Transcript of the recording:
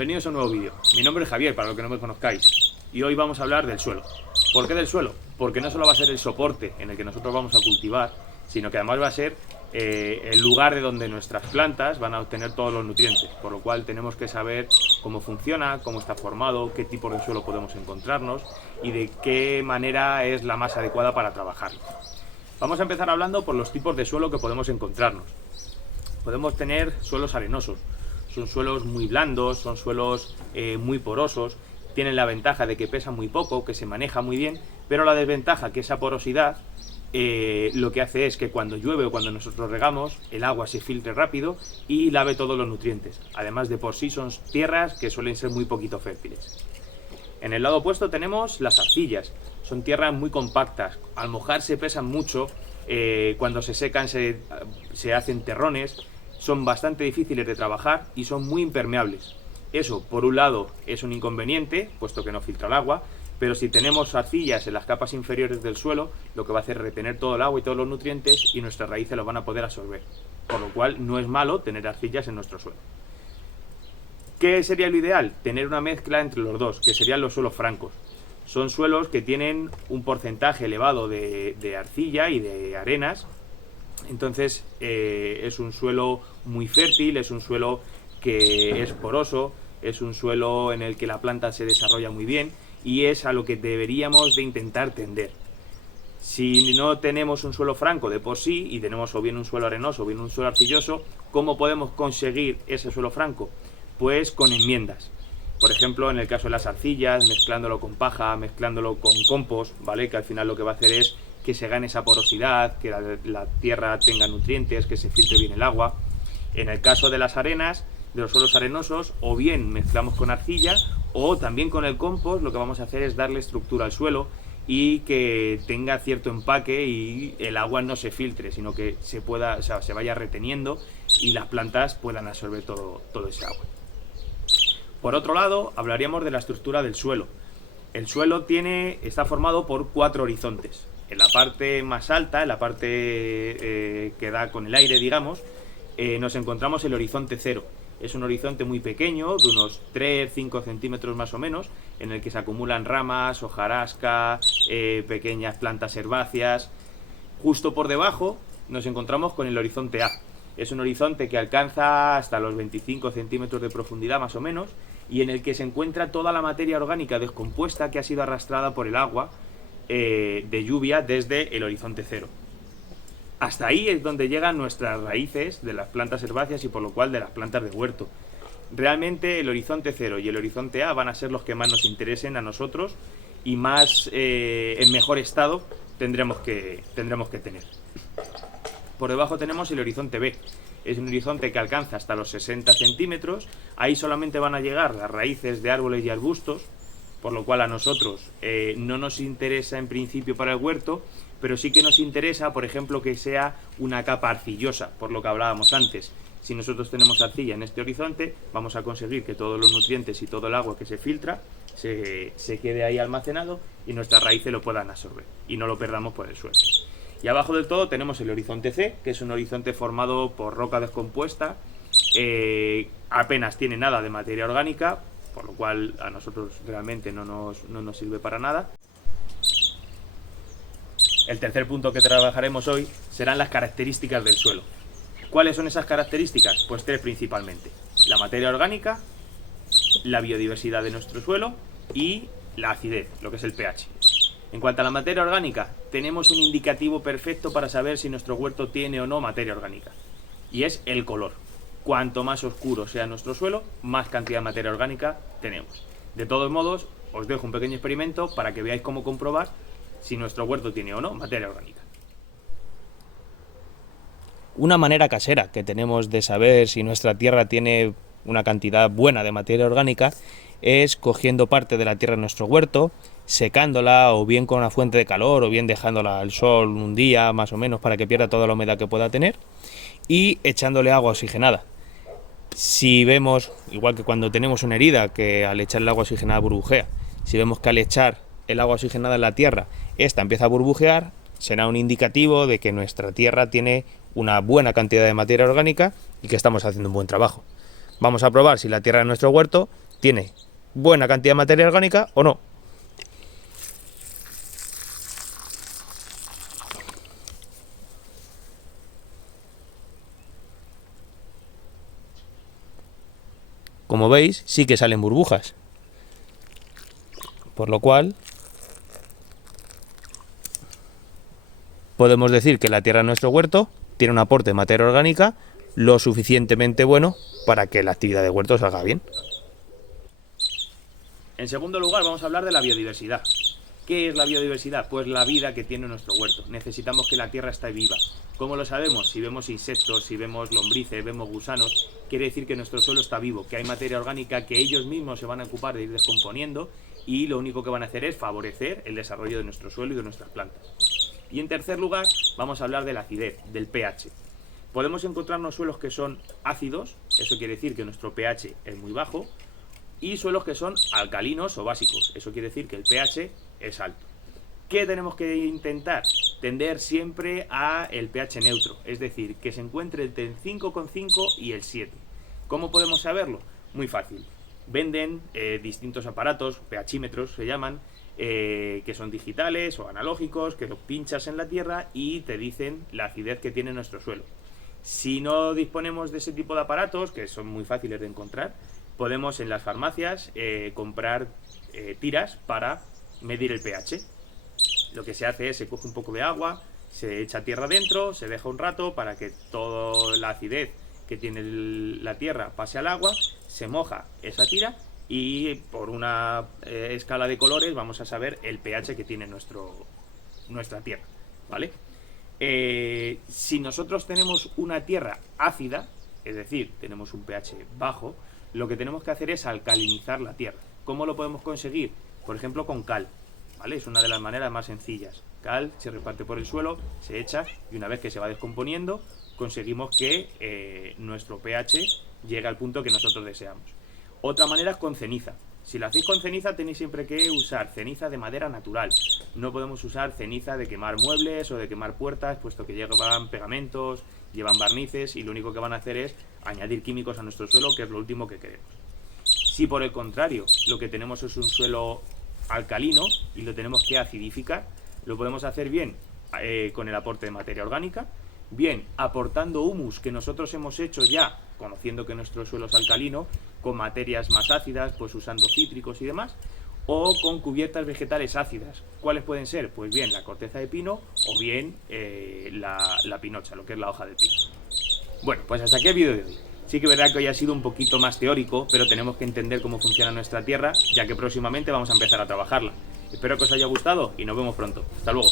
Bienvenidos a un nuevo vídeo. Mi nombre es Javier, para los que no me conozcáis, y hoy vamos a hablar del suelo. ¿Por qué del suelo? Porque no solo va a ser el soporte en el que nosotros vamos a cultivar, sino que además va a ser el lugar de donde nuestras plantas van a obtener todos los nutrientes, por lo cual tenemos que saber cómo funciona, cómo está formado, qué tipo de suelo podemos encontrarnos y de qué manera es la más adecuada para trabajarlo. Vamos a empezar hablando por los tipos de suelo que podemos encontrarnos. Podemos tener suelos arenosos. Son suelos muy blandos, son suelos muy porosos, tienen la ventaja de que pesan muy poco, que se maneja muy bien, pero la desventaja que esa porosidad lo que hace es que cuando llueve o cuando nosotros regamos, el agua se filtre rápido y lave todos los nutrientes. Además de por sí son tierras que suelen ser muy poquito fértiles. En el lado opuesto tenemos las arcillas, son tierras muy compactas, al mojarse pesan mucho, cuando se secan se hacen terrones. Son bastante difíciles de trabajar y son muy impermeables. Eso, por un lado, es un inconveniente, puesto que no filtra el agua, pero si tenemos arcillas en las capas inferiores del suelo, lo que va a hacer es retener todo el agua y todos los nutrientes y nuestras raíces los van a poder absorber. Por lo cual, no es malo tener arcillas en nuestro suelo. ¿Qué sería lo ideal? Tener una mezcla entre los dos, que serían los suelos francos. Son suelos que tienen un porcentaje elevado de arcilla y de arenas. Entonces es un suelo muy fértil, es un suelo que es poroso, es un suelo en el que la planta se desarrolla muy bien y es a lo que deberíamos de intentar tender. Si no tenemos un suelo franco de por sí y tenemos o bien un suelo arenoso o bien un suelo arcilloso, ¿cómo podemos conseguir ese suelo franco? Pues con enmiendas. Por ejemplo, en el caso de las arcillas, mezclándolo con paja, mezclándolo con compost, ¿vale? Que al final lo que va a hacer es que se gane esa porosidad, que la tierra tenga nutrientes, que se filtre bien el agua. En el caso de las arenas, de los suelos arenosos, o bien mezclamos con arcilla o también con el compost, lo que vamos a hacer es darle estructura al suelo y que tenga cierto empaque y el agua no se filtre, sino que se vaya reteniendo y las plantas puedan absorber todo ese agua. Por otro lado, hablaríamos de la estructura del suelo. El suelo está formado por 4 horizontes. En la parte más alta, en la parte que da con el aire, digamos, nos encontramos el horizonte cero. Es un horizonte muy pequeño, de unos 3-5 centímetros más o menos, en el que se acumulan ramas, hojarasca, pequeñas plantas herbáceas. Justo por debajo nos encontramos con el horizonte A. Es un horizonte que alcanza hasta los 25 centímetros de profundidad más o menos, y en el que se encuentra toda la materia orgánica descompuesta que ha sido arrastrada por el agua de lluvia desde el horizonte cero. Hasta ahí es donde llegan nuestras raíces de las plantas herbáceas y por lo cual de las plantas de huerto. Realmente el horizonte cero y el horizonte A van a ser los que más nos interesen a nosotros y más en mejor estado tendremos que tener. Por debajo tenemos el horizonte B. Es un horizonte que alcanza hasta los 60 centímetros. Ahí solamente van a llegar las raíces de árboles y arbustos, por lo cual a nosotros no nos interesa en principio para el huerto, pero sí que nos interesa, por ejemplo, que sea una capa arcillosa, por lo que hablábamos antes. Si nosotros tenemos arcilla en este horizonte, vamos a conseguir que todos los nutrientes y todo el agua que se filtra se quede ahí almacenado y nuestras raíces lo puedan absorber y no lo perdamos por el suelo. Y abajo del todo tenemos el horizonte C, que es un horizonte formado por roca descompuesta, apenas tiene nada de materia orgánica, por lo cual a nosotros realmente no nos sirve para nada. El tercer punto que trabajaremos hoy serán las características del suelo. ¿Cuáles son esas características? Pues 3 principalmente: la materia orgánica, la biodiversidad de nuestro suelo y la acidez, lo que es el pH. En cuanto a la materia orgánica, tenemos un indicativo perfecto para saber si nuestro huerto tiene o no materia orgánica, y es el color. Cuanto más oscuro sea nuestro suelo, más cantidad de materia orgánica tenemos. De todos modos, os dejo un pequeño experimento para que veáis cómo comprobar si nuestro huerto tiene o no materia orgánica. Una manera casera que tenemos de saber si nuestra tierra tiene una cantidad buena de materia orgánica es cogiendo parte de la tierra en nuestro huerto, secándola o bien con una fuente de calor o bien dejándola al sol un día más o menos para que pierda toda la humedad que pueda tener y echándole agua oxigenada. Si vemos, igual que cuando tenemos una herida, que al echar el agua oxigenada burbujea, si vemos que al echar el agua oxigenada en la tierra, esta empieza a burbujear, será un indicativo de que nuestra tierra tiene una buena cantidad de materia orgánica y que estamos haciendo un buen trabajo. Vamos a probar si la tierra de nuestro huerto tiene buena cantidad de materia orgánica o no. Como veis, sí que salen burbujas. Por lo cual, podemos decir que la tierra de nuestro huerto tiene un aporte de materia orgánica lo suficientemente bueno para que la actividad de huerto salga bien. En segundo lugar, vamos a hablar de la biodiversidad. ¿Qué es la biodiversidad? Pues la vida que tiene nuestro huerto. Necesitamos que la tierra esté viva. ¿Cómo lo sabemos? Si vemos insectos, si vemos lombrices, vemos gusanos, quiere decir que nuestro suelo está vivo, que hay materia orgánica que ellos mismos se van a ocupar de ir descomponiendo y lo único que van a hacer es favorecer el desarrollo de nuestro suelo y de nuestras plantas. Y en tercer lugar, vamos a hablar de la acidez, del pH. Podemos encontrarnos suelos que son ácidos, eso quiere decir que nuestro pH es muy bajo, y suelos que son alcalinos o básicos, eso quiere decir que el pH es alto. ¿Qué tenemos que intentar? Tender siempre a el pH neutro, es decir, que se encuentre entre el 5,5 y el 7. ¿Cómo podemos saberlo? Muy fácil. Venden distintos aparatos, pHímetros se llaman, que son digitales o analógicos, que los pinchas en la tierra y te dicen la acidez que tiene nuestro suelo. Si no disponemos de ese tipo de aparatos, que son muy fáciles de encontrar, podemos en las farmacias comprar tiras para medir el pH. Lo que se hace es, se coge un poco de agua, se echa tierra dentro, se deja un rato para que toda la acidez que tiene la tierra pase al agua, se moja esa tira y por una escala de colores vamos a saber el pH que tiene nuestra tierra, ¿vale? Si nosotros tenemos una tierra ácida, es decir, tenemos un pH bajo, lo que tenemos que hacer es alcalinizar la tierra. ¿Cómo lo podemos conseguir? Por ejemplo, con cal, ¿vale? Es una de las maneras más sencillas. Cal se reparte por el suelo, se echa y una vez que se va descomponiendo, conseguimos que nuestro pH llegue al punto que nosotros deseamos. Otra manera es con ceniza. Si lo hacéis con ceniza tenéis siempre que usar ceniza de madera natural. No podemos usar ceniza de quemar muebles o de quemar puertas, puesto que llevan pegamentos, llevan barnices y lo único que van a hacer es añadir químicos a nuestro suelo, que es lo último que queremos. Si por el contrario lo que tenemos es un suelo alcalino y lo tenemos que acidificar, lo podemos hacer bien con el aporte de materia orgánica, bien aportando humus que nosotros hemos hecho ya, conociendo que nuestro suelo es alcalino, con materias más ácidas, pues usando cítricos y demás, o con cubiertas vegetales ácidas. ¿Cuáles pueden ser? Pues bien, la corteza de pino o bien la pinocha, lo que es la hoja de pino. Bueno, pues hasta aquí el vídeo de hoy. Sí que es verdad que hoy ha sido un poquito más teórico, pero tenemos que entender cómo funciona nuestra tierra, ya que próximamente vamos a empezar a trabajarla. Espero que os haya gustado y nos vemos pronto. Hasta luego.